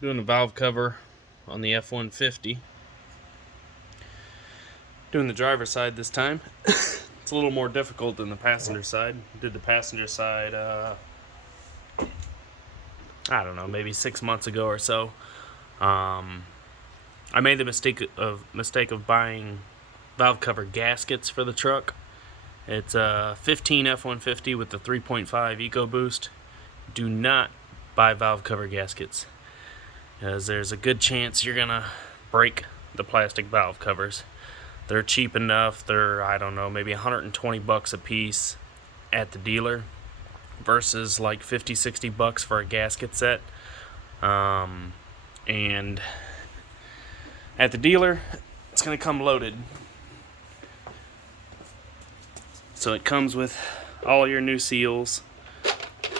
Doing a valve cover on the F150. Doing the driver's side this time. It's a little more difficult than the passenger side. Did the passenger side, I don't know, maybe 6 months ago or so. I made the mistake of buying valve cover gaskets for the truck. It's a 15 F150 with the 3.5 ecoboost. Do not buy valve cover gaskets, as there's a good chance you're gonna break the plastic valve covers. They're cheap enough. They're, I don't know, maybe 120 bucks a piece at the dealer versus like 50-60 bucks for a gasket set. And at the dealer, it's gonna come loaded. So it comes with all your new seals,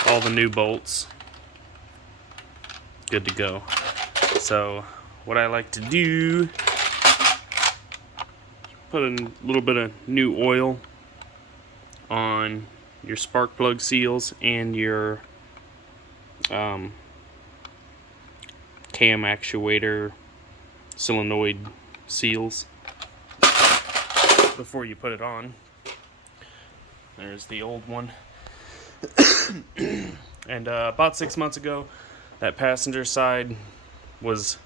all the new bolts. Good to go. So what I like to do, put a little bit of new oil on your spark plug seals and your cam actuator solenoid seals before you put it on. There's the old one. And about 6 months ago, that passenger side was,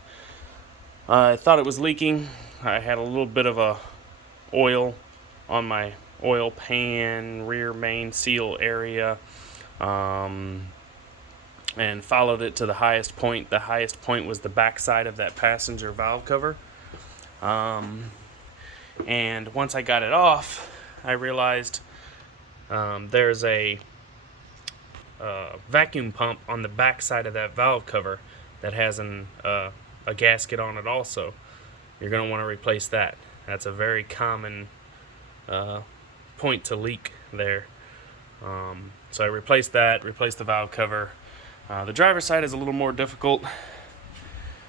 I thought it was leaking. I had a little bit of a oil on my oil pan rear main seal area, and followed it to the highest point. The highest point was the back side of that passenger valve cover. And once I got it off, I realized there's a vacuum pump on the back side of that valve cover that has a gasket on it also. You're going to want to replace that. That's a very common point to leak there. So I replaced that, replaced the valve cover. The driver's side is a little more difficult.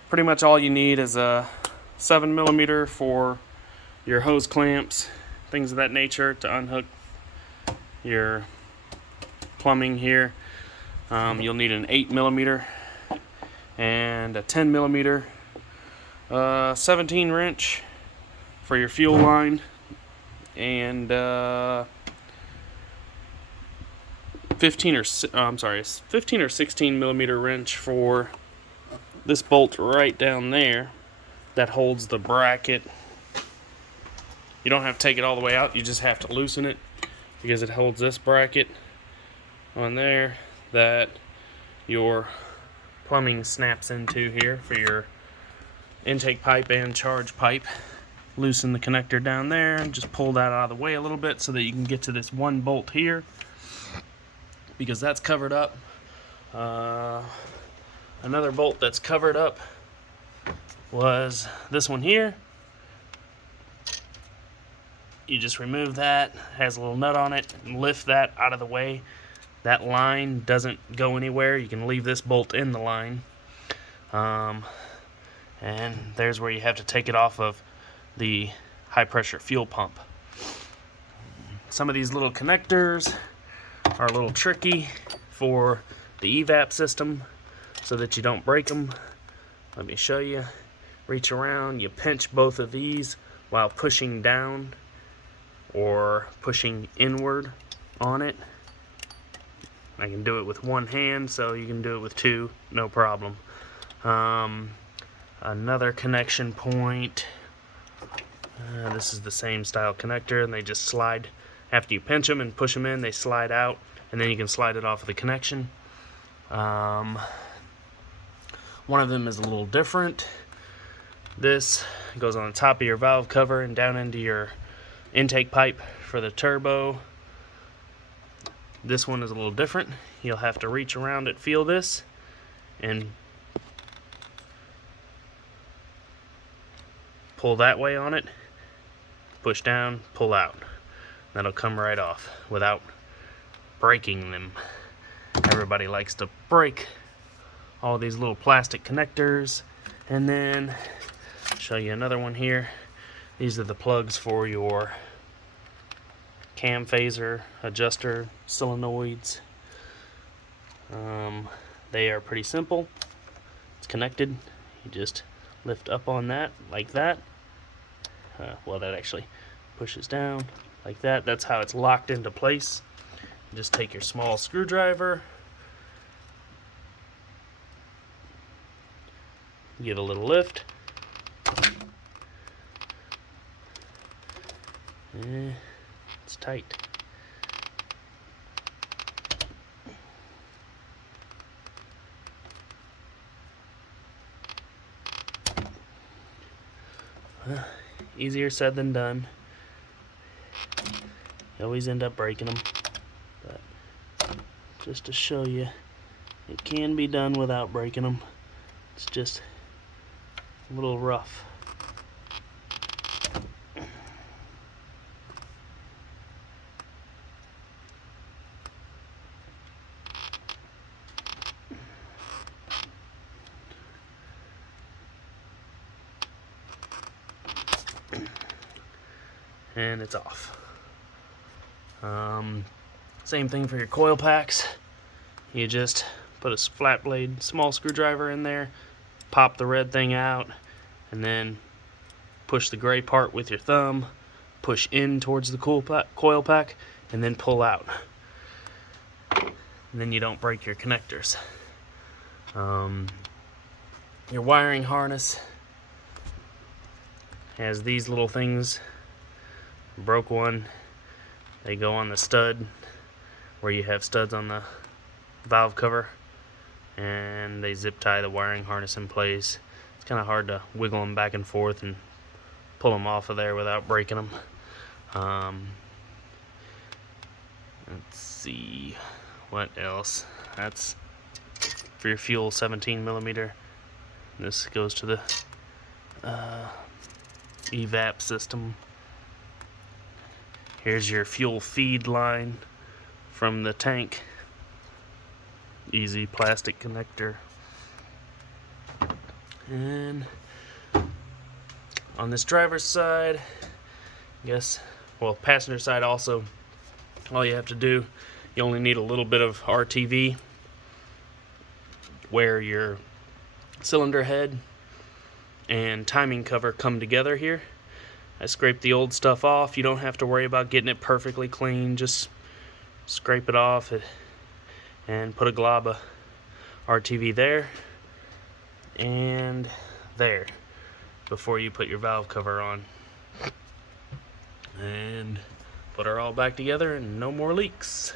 Pretty much all you need is a 7mm for your hose clamps, things of that nature, to unhook your plumbing here. You'll need an 8mm and a 10mm 17 wrench for your fuel line, and 15 or 16mm wrench for this bolt right down there that holds the bracket. You don't have to take it all the way out, you just have to loosen it, because it holds this bracket on there that your plumbing snaps into here for your intake pipe and charge pipe. Loosen the connector down there and just pull that out of the way a little bit so that you can get to this one bolt here, because that's covered up. Another bolt that's covered up was this one here. You just remove that, has a little nut on it, and lift that out of the way. That line doesn't go anywhere. You can leave this bolt in the line. And there's where you have to take it off of the high pressure fuel pump. Some of these little connectors are a little tricky for the evap system so that you don't break them. Let me show you. Reach around, you pinch both of these while pushing down or pushing inward on it. I can do it with one hand, so you can do it with two, no problem. Another connection point. This is the same style connector, and they just slide. After you pinch them and push them in, they slide out, and then you can slide it off of the connection. One of them is a little different. This goes on the top of your valve cover and down into your intake pipe for the turbo. This one is a little different. You'll have to reach around it, feel this, and pull that way on it. Push down, pull out. That'll come right off without breaking them. Everybody likes to break all these little plastic connectors. And then I'll show you another one here. These are the plugs for your cam phaser adjuster solenoids. They are pretty simple. it's connected. You just lift up on that like that. Well, that actually pushes down like that. That's how it's locked into place. Just take your small screwdriver, give a little lift, it's tight. Easier said than done. You always end up breaking them, but just to show you, it can be done without breaking them. It's just a little rough. And it's off. Same thing for your coil packs. You just put a flat blade small screwdriver in there, pop the red thing out, and then push the gray part with your thumb, push in towards the coil pack, and then pull out. And then you don't break your connectors. Your wiring harness has these little things. Broke one. They go on the stud where you have studs on the valve cover, and they zip tie the wiring harness in place. It's kind of hard to wiggle them back and forth and pull them off of there without breaking them. Let's see what else. That's for your fuel 17 millimeter. This goes to the evap system. Here's your fuel feed line from the tank. Easy plastic connector. And on this driver's side, passenger side also, all you have to do, you only need a little bit of RTV where your cylinder head and timing cover come together here. I scraped the old stuff off. You don't have to worry about getting it perfectly clean. Just scrape it off and put a glob of RTV there and there before you put your valve cover on. And put her all back together and no more leaks.